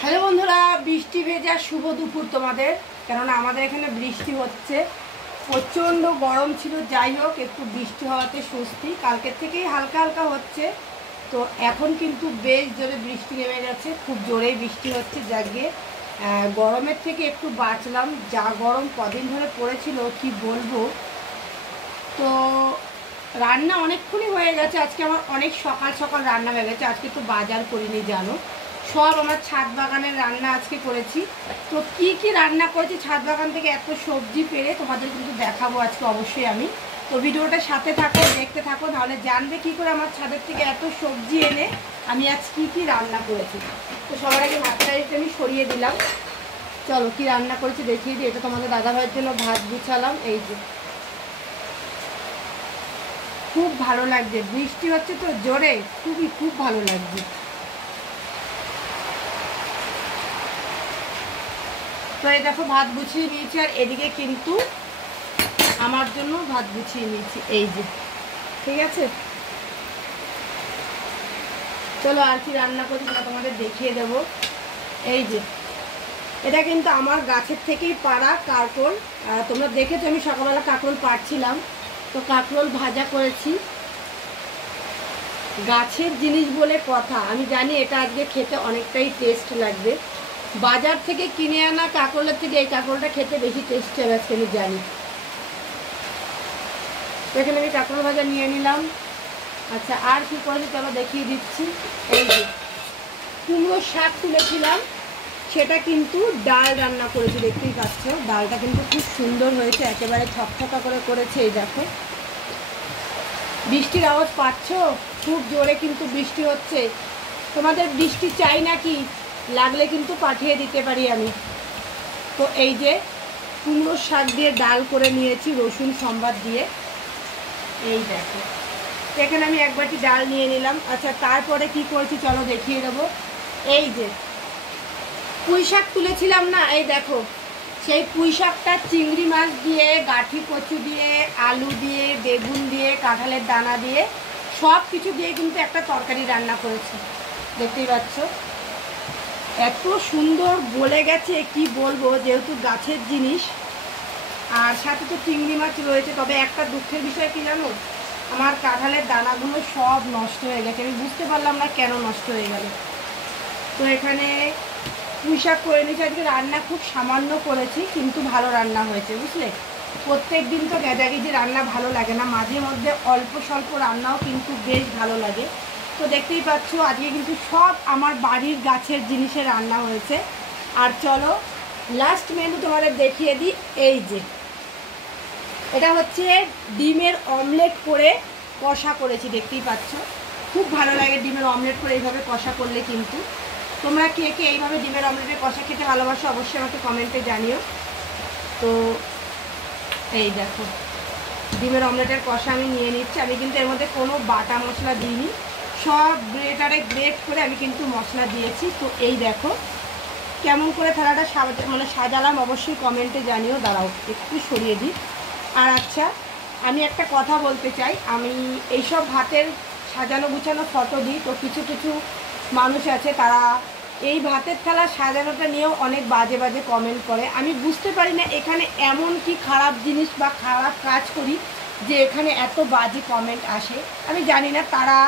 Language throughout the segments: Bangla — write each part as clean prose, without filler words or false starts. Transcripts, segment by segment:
হ্যালো বন্ধুরা, বৃষ্টি ভেজা শুভ দুপুর তোমাদের। কেননা আমাদের এখানে বৃষ্টি হচ্ছে, প্রচণ্ড গরম ছিল, যাই হোক একটু বৃষ্টি হওয়াতে স্বস্তি। কালকের থেকেই হালকা হালকা হচ্ছে, তো এখন কিন্তু বেশ জোরে বৃষ্টি নেমে গেছে, খুব জোরেই বৃষ্টি হচ্ছে। যাকে গরমের থেকে একটু বাঁচলাম, যা গরম কদিন ধরে পড়েছিল কি বলবো। তো রান্না অনেকক্ষণই হয়ে গেছে, আজকে আমার অনেক সকাল সকাল রান্না হয়ে গেছে। আজকে তো বাজার করিনি জানো, সব আমার ছাদ বাগানের রান্না আজকে করেছি। তো কি কি রান্না করেছি ছাদ বাগান থেকে এত সবজি পেরে তোমাদের কিন্তু দেখাবো আজকে অবশ্যই আমি। তো ভিডিওটার সাথে থাকো, দেখতে থাকো, নাহলে জানবে কি করে আমার ছাদের থেকে এত সবজি এনে আমি আজ কি কি রান্না করেছি। তো সবার আগে ভাতটা আমি সরিয়ে দিলাম। চলো কি রান্না করেছি দেখিয়ে দিই। এটা তোমাদের দাদাভাইয়ের জন্য ভাত গুছালাম, এই যে। খুব ভালো লাগছে, বৃষ্টি হচ্ছে তো জোরে, খুব ভালো লাগছে। তো এই দেখো ভাত গুছিয়ে নিয়েছি, আর এদিকে কিন্তু আমার জন্য ভাত গুছিয়ে নিয়েছি, এই যে। ঠিক আছে, চলো আর কি রান্না করি সেটা তোমাদের দেখিয়ে দেব। এই যে, এটা কিন্তু আমার গাছের থেকেই পাড়া কাঁকরোল। তোমরা দেখেছো আমি সকালবেলা কাঁকরোল পাড়ছিলাম, তো কাঁকরোল ভাজা করেছি। গাছের জিনিস বলে কথা, আমি জানি এটা আজকে খেতে অনেকটাই টেস্ট লাগবে। বাজার থেকে কিনে আনা কাঁকরোলের থেকে এই কাঁকরোলটা খেতে বেশি টেস্ট হবে আজকে আমি জানি। তো এখানে আমি কাঁকরোল ভাজা নিয়ে নিলাম। আচ্ছা, আর কি করেছি চলো দেখিয়ে দিচ্ছি। এই যে কুমড়ো শাক তুলেছিলাম, সেটা কিন্তু ডাল রান্না করেছি, দেখতেই পাচ্ছ। ডালটা কিন্তু খুব সুন্দর হয়েছে, একেবারে ছকছকা করে করেছে। এই দেখো, বৃষ্টির আওয়াজ পাচ্ছ? খুব জোরে কিন্তু বৃষ্টি হচ্ছে। তোমাদের বৃষ্টি চাই নাকি? লাগলে কিন্তু পাঠিয়ে দিতে পারি আমি। তো এই যে কুমড়ো শাক দিয়ে ডাল করে নিয়েছি রসুন সম্বাদ দিয়ে, এই দেখো। এখানে আমি এক বাটি ডাল নিয়ে নিলাম। আচ্ছা, তারপরে কি করেছি চলো দেখিয়ে দেবো। এই যে পুঁই শাক তুলেছিলাম না, এই দেখো, সেই পুঁই শাকটা চিংড়ি মাছ দিয়ে, গাঠি কচু দিয়ে, আলু দিয়ে, বেগুন দিয়ে, কাঁঠালের দানা দিয়ে, সব কিছু দিয়ে কিন্তু একটা তরকারি রান্না করেছি, দেখতেই পাচ্ছ। এত সুন্দর গলে গেছে কি বলবো, যেহেতু গাছের জিনিস, আর সাথে তো চিংড়ি মাছ রয়েছে। তবে একটা দুঃখের বিষয় কি জানো, আমার কাঁঠালের দানাগুলো সব নষ্ট হয়ে গেছে, আমি বুঝতে পারলাম না কেন নষ্ট হয়ে গেল। তো এখানে পুঁই শাক করে নিয়েছি, আজকে রান্না খুব সামান্য করেছি, কিন্তু ভালো রান্না হয়েছে, বুঝলে। প্রত্যেক দিন তো গেজাগেজি রান্না ভালো লাগে না, মাঝে মধ্যে অল্প স্বল্প রান্নাও কিন্তু বেশ ভালো লাগে। তো দেখতেই পাচ্ছ আজকে কিন্তু সব আমার বাড়ির গাছের জিনিসের রান্না হয়েছে। আর চলো লাস্ট মেনু তোমাদের দেখিয়ে দিই। এই যে এটা হচ্ছে ডিমের অমলেট করে কষা করেছি, দেখতেই পাচ্ছ। খুব ভালো লাগে ডিমের অমলেট করে এইভাবে কষা করলে। কিন্তু তোমরা কে কে এইভাবে ডিমের অমলেটের কষা খেতে ভালোবাসো অবশ্যই আমাকে কমেন্টে জানিও। তো এই দেখো ডিমের অমলেটের কষা আমি নিয়ে নিচ্ছি। আমি কিন্তু এর মধ্যে কোনো বাটা মশলা দিইনি, সব গ্রেটারে গ্রেট করে আমি কিন্তু মশলা দিয়েছি। তো এই দেখো কেমন করে থালাটা সাজালাম অবশ্যই কমেন্টে জানিও। দাঁড়াও একটু সরিয়ে দিই। আর আচ্ছা, আমি একটা কথা বলতে চাই, আমি এইসব ভাতের সাজানো গুছানো ফটো দিই, তো কিছু কিছু মানুষ আছে তারা এই ভাতের থালা সাজানোটা নিয়েও অনেক বাজে বাজে কমেন্ট করে। আমি বুঝতে পারি না এখানে এমন কি খারাপ জিনিস বা খারাপ কাজ করি যে এখানে এত বাজে কমেন্ট আসে। আমি জানি না তারা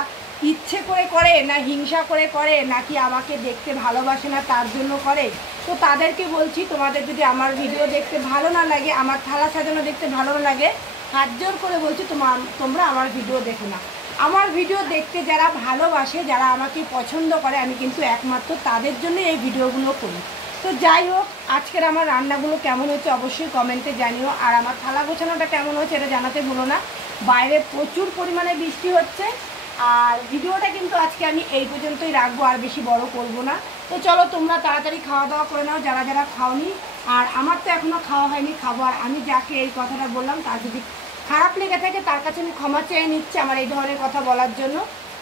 ইচ্ছে করে করে না হিংসা করে করে, নাকি আমাকে দেখতে ভালোবাসে না তার জন্য করে। তো তাদেরকে বলছি, তোমাদের যদি আমার ভিডিও দেখতে ভালো না লাগে, আমার থালা সাজানো দেখতে ভালো না লাগে, হাত জোর করে বলছি তোমরা আমার ভিডিও দেখো না। আমার ভিডিও দেখতে যারা ভালোবাসে, যারা আমাকে পছন্দ করে, আমি কিন্তু একমাত্র তাদের জন্য এই ভিডিওগুলো করি। তো যাই হোক, আজকের আমার রান্নাগুলো কেমন হচ্ছে অবশ্যই কমেন্টে জানিও। আর আমার থালা গোছানোটা কেমন হচ্ছে এটা জানাতে ভুলো না। বাইরে প্রচুর পরিমাণে বৃষ্টি হচ্ছে। আর ভিডিওটা কিন্তু আজকে আমি এই পর্যন্তই রাখবো, আর বেশি বড় করব না। তো চলো তোমরা তাড়াতাড়ি খাওয়া দাওয়া করে নাও যারা যারা খাওনি। আর আমার তো এখনও খাওয়া হয়নি, খাবো। আর আমি যাকে এই কথাটা বললাম তার যদি খারাপ লেগে থাকে তার কাছে আমি ক্ষমা চেয়ে নিচ্ছি আমার এই ধরনের কথা বলার জন্য।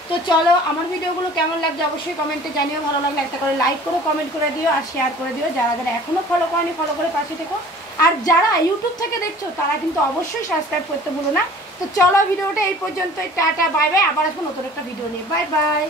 তো চলো, আমার ভিডিওগুলো কেমন লাগছে অবশ্যই কমেন্টে জানিও। ভালো লাগলে একটা করে লাইক করো, কমেন্ট করে দিও, আর শেয়ার করে দিও। যারা যারা এখনও ফলো করেনি ফলো করে পাশে থেকো। আর যারা ইউটিউব থেকে দেখছো তারা কিন্তু অবশ্যই সাবস্ক্রাইব করতে ভুলো না। তো চলো ভিডিওটা এই পর্যন্তই, টাটা বাই বাই। আবার আসবো নতুন একটা ভিডিও নিয়ে, বাই বাই।